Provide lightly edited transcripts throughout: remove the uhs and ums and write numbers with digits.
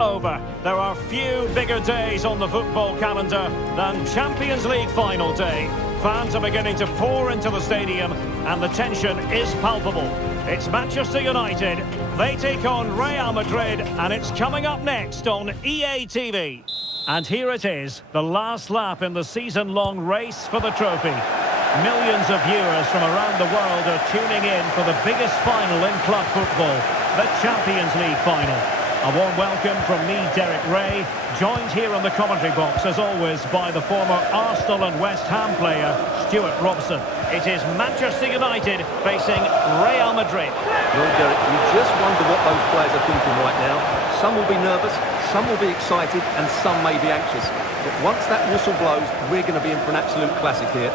over. There are few bigger days on the football calendar than Champions League final day. Fans are beginning to pour into the stadium and the tension is palpable. It's Manchester United. They take on Real Madrid and it's coming up next on EA TV. And here it is, the last lap in the season-long race for the trophy. Millions of viewers from around the world are tuning in for the biggest final in club football, the Champions League final. A warm welcome from me, Derek Ray, joined here in the commentary box, as always, by the former Arsenal and West Ham player, Stuart Robson. It is Manchester United facing Real Madrid. Well, Derek, you just wonder what those players are thinking right now. Some will be nervous, some will be excited, and some may be anxious. But once that whistle blows, we're going to be in for an absolute classic here.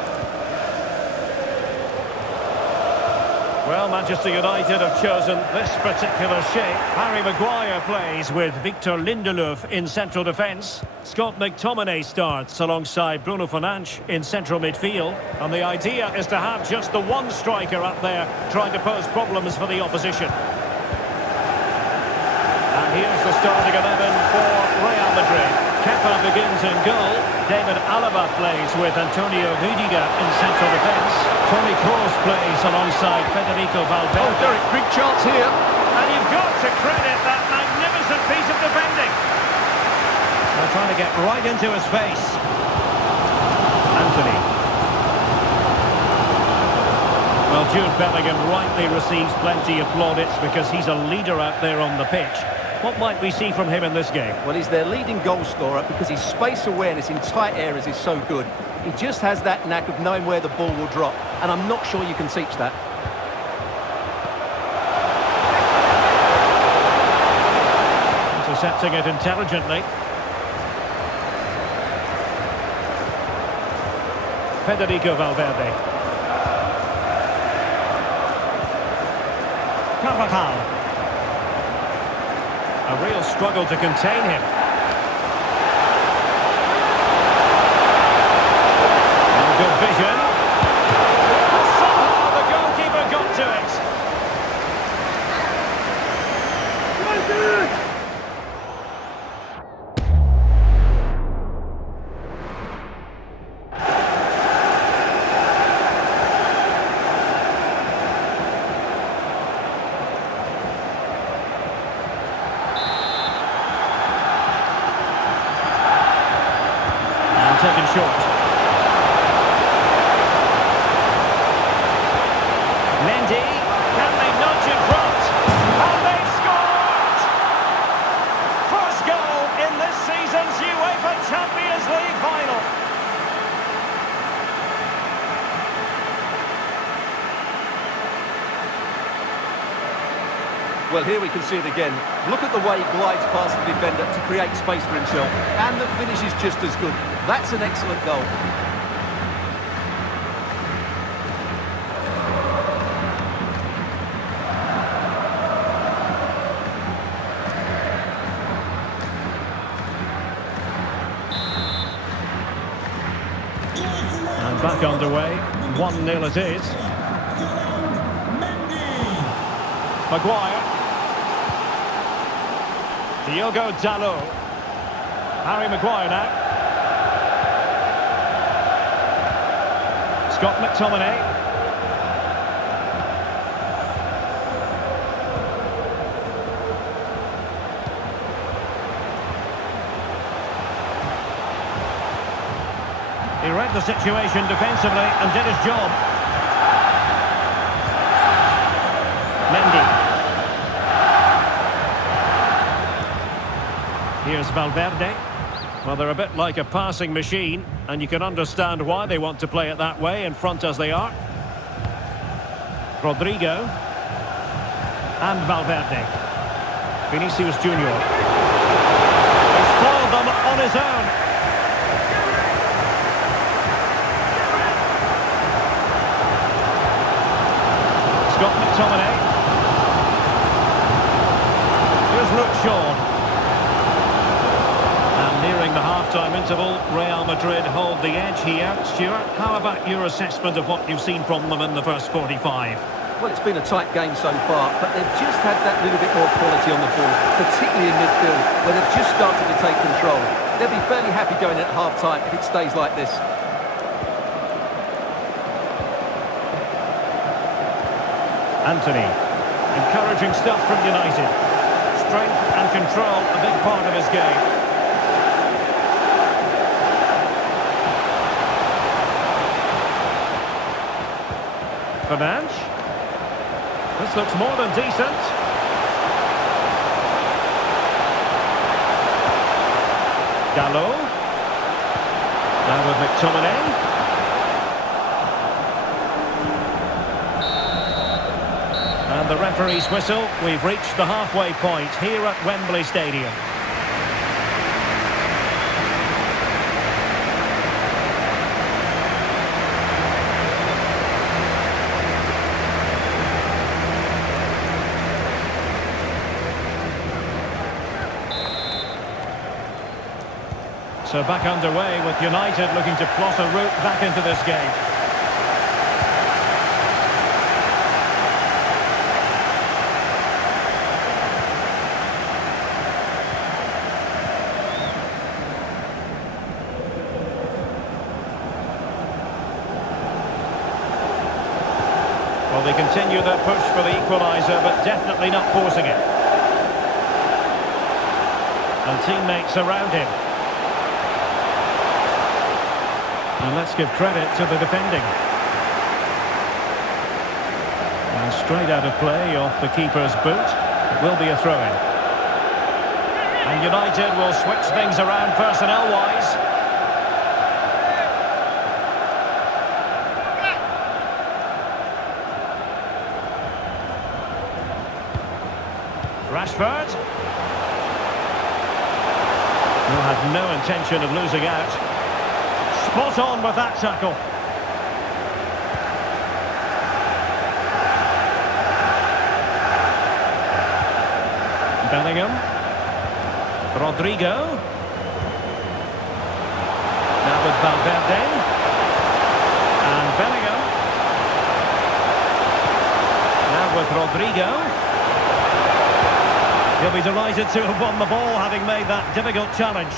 Well, Manchester United have chosen this particular shape. Harry Maguire plays with Victor Lindelof in central defence. Scott McTominay starts alongside Bruno Fernandes in central midfield. And the idea is to have just the one striker up there trying to pose problems for the opposition. And here's the starting 11 for Real Madrid. Kepa begins in goal. David Alaba plays with Antonio Rudiger in central defence. Toni Kroos plays alongside Federico Valverde. Oh, Derek, big chance here. And you've got to credit that magnificent piece of defending. They're trying to get right into his face. Anthony. Well, Jude Bellingham rightly receives plenty of plaudits because he's a leader out there on the pitch. What might we see from him in this game? Well, he's their leading goal scorer because his space awareness in tight areas is so good. He just has that knack of knowing where the ball will drop, and I'm not sure you can teach that. Intercepting it intelligently. Federico Valverde. Carvajal. A real struggle to contain him. And good vision. Somehow the goalkeeper got to it. Taken short. Mendy, can they nudge in front? And they scored! First goal in this season's UEFA Champions League final. Well, here we can see it again. Look at the way he glides past the defender to create space for himself. And the finish is just as good. That's an excellent goal. And back underway. 1-0 it is. Maguire. Diogo Dalot. Harry Maguire now. Scott McTominay. He read the situation defensively and did his job. Mendy. Here's Valverde. Well, they're a bit like a passing machine, and you can understand why they want to play it that way, in front as they are. Rodrigo. And Valverde. Vinicius Junior. He's foiled them on his own. Scott McTominay. Here's Luke Shaw. Nearing the half-time interval, Real Madrid hold the edge here. Stuart, how about your assessment of what you've seen from them in the first 45? Well, it's been a tight game so far, but they've just had that little bit more quality on the ball, particularly in midfield, where they've just started to take control. They'll be fairly happy going at half-time if it stays like this. Anthony, encouraging stuff from United. Strength and control, a big part of his game. Fernandes. This looks more than decent. Gallo. Now with McTominay. And the referee's whistle. We've reached the halfway point here at Wembley Stadium. So back underway with United looking to plot a route back into this game. Well, they continue their push for the equaliser, but definitely not forcing it. And teammates around him. And let's give credit to the defending. And straight out of play off the keeper's boot. It will be a throw-in. And United will switch things around personnel-wise. Rashford. Who had no intention of losing out. Spot on with that tackle. Bellingham. Rodrigo. Now with Valverde. And Bellingham. Now with Rodrigo. He'll be delighted to have won the ball, having made that difficult challenge.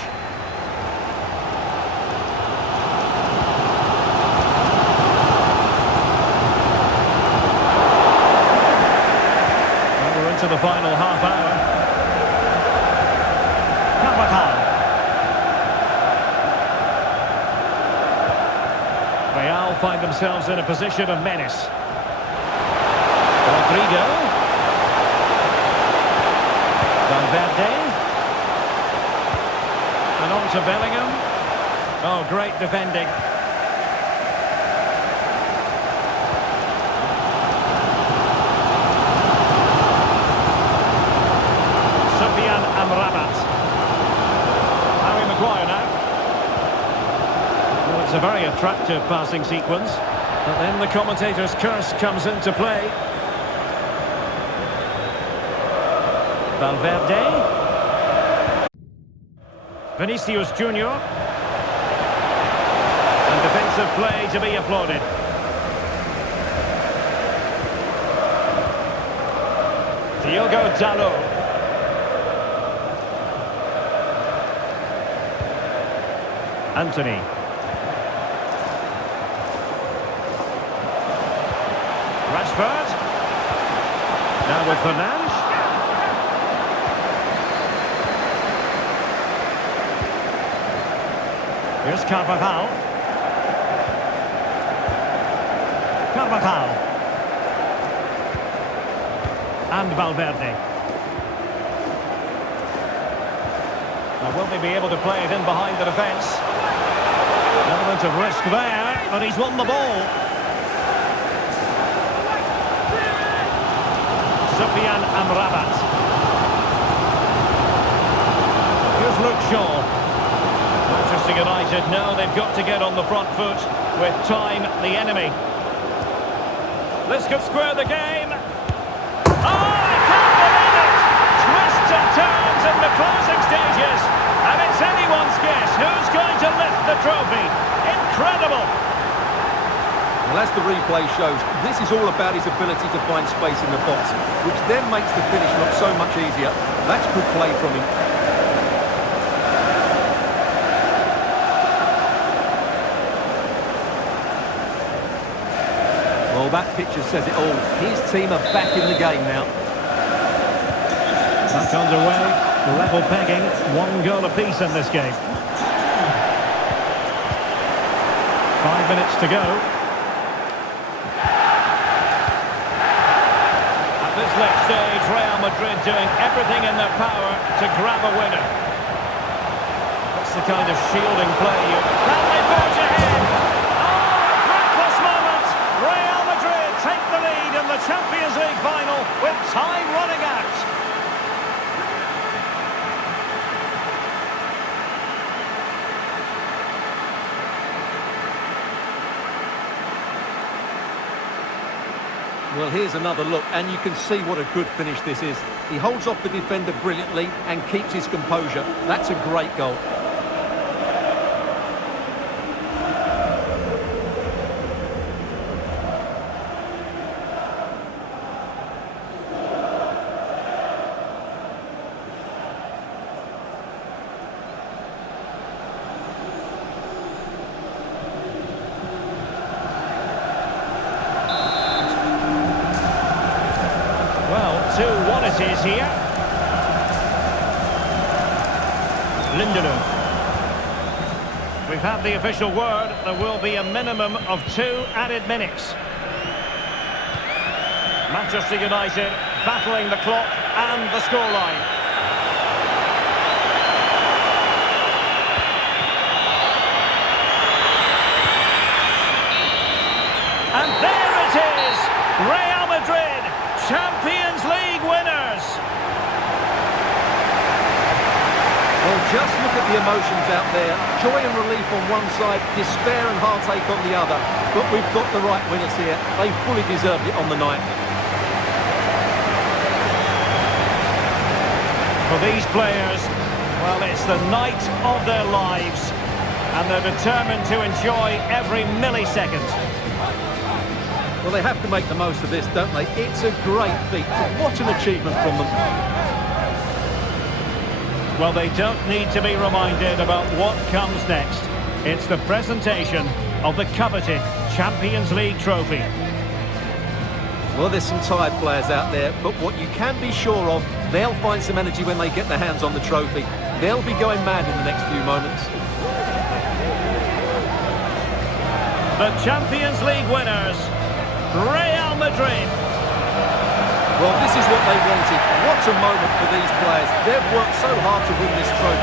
To the final half hour. Real find themselves in a position of menace. Rodrigo. Valverde. And on to Bellingham. Oh, great defending. It's a very attractive passing sequence, but then the commentator's curse comes into play. Valverde. Vinicius Junior. And defensive play to be applauded. Diogo Dalot. Anthony. Rashford. Now with Fernandes. Here's Carvajal. And Valverde. Now will they be able to play it in behind the defence? An element of risk there, but he's won the ball. Sufyan Amrabat. Here's Luke Shaw. Manchester United know they've got to get on the front foot with time the enemy. This could square the game. Oh, I can't believe it! Twists and turns in the closing stages. And it's anyone's guess who's going to lift the trophy. Incredible! Well, as the replay shows, this is all about his ability to find space in the box, which then makes the finish look so much easier. That's good play from him. Well, that picture says it all. His team are back in the game now. Back underway, level pegging, 1 goal apiece in this game. 5 minutes to go. At this late stage, Real Madrid doing everything in their power to grab a winner. That's the kind of shielding play you... Can they forge ahead? Oh, breathless moment! Real Madrid take the lead in the Champions League final with time running out. Well, here's another look, and you can see what a good finish this is. He holds off the defender brilliantly and keeps his composure. That's a great goal. Well, 2-1 it is here. Lindelöf. We've had the official word. There will be a minimum of 2 added minutes. Manchester United battling the clock and the scoreline. And there it is! Real Madrid, Champions League winners! Well, just look at the emotions out there. Joy and relief on one side, despair and heartache on the other. But we've got the right winners here. They fully deserved it on the night. For these players, well, it's the night of their lives, and they're determined to enjoy every millisecond. Well, they have to make the most of this, don't they? It's a great feat. What an achievement from them. Well, they don't need to be reminded about what comes next. It's the presentation of the coveted Champions League trophy. Well, there's some tired players out there, but what you can be sure of, they'll find some energy when they get their hands on the trophy. They'll be going mad in the next few moments. The Champions League winners, Real Madrid. Well, this is what they wanted. What a moment for these players. They've worked so hard to win this trophy.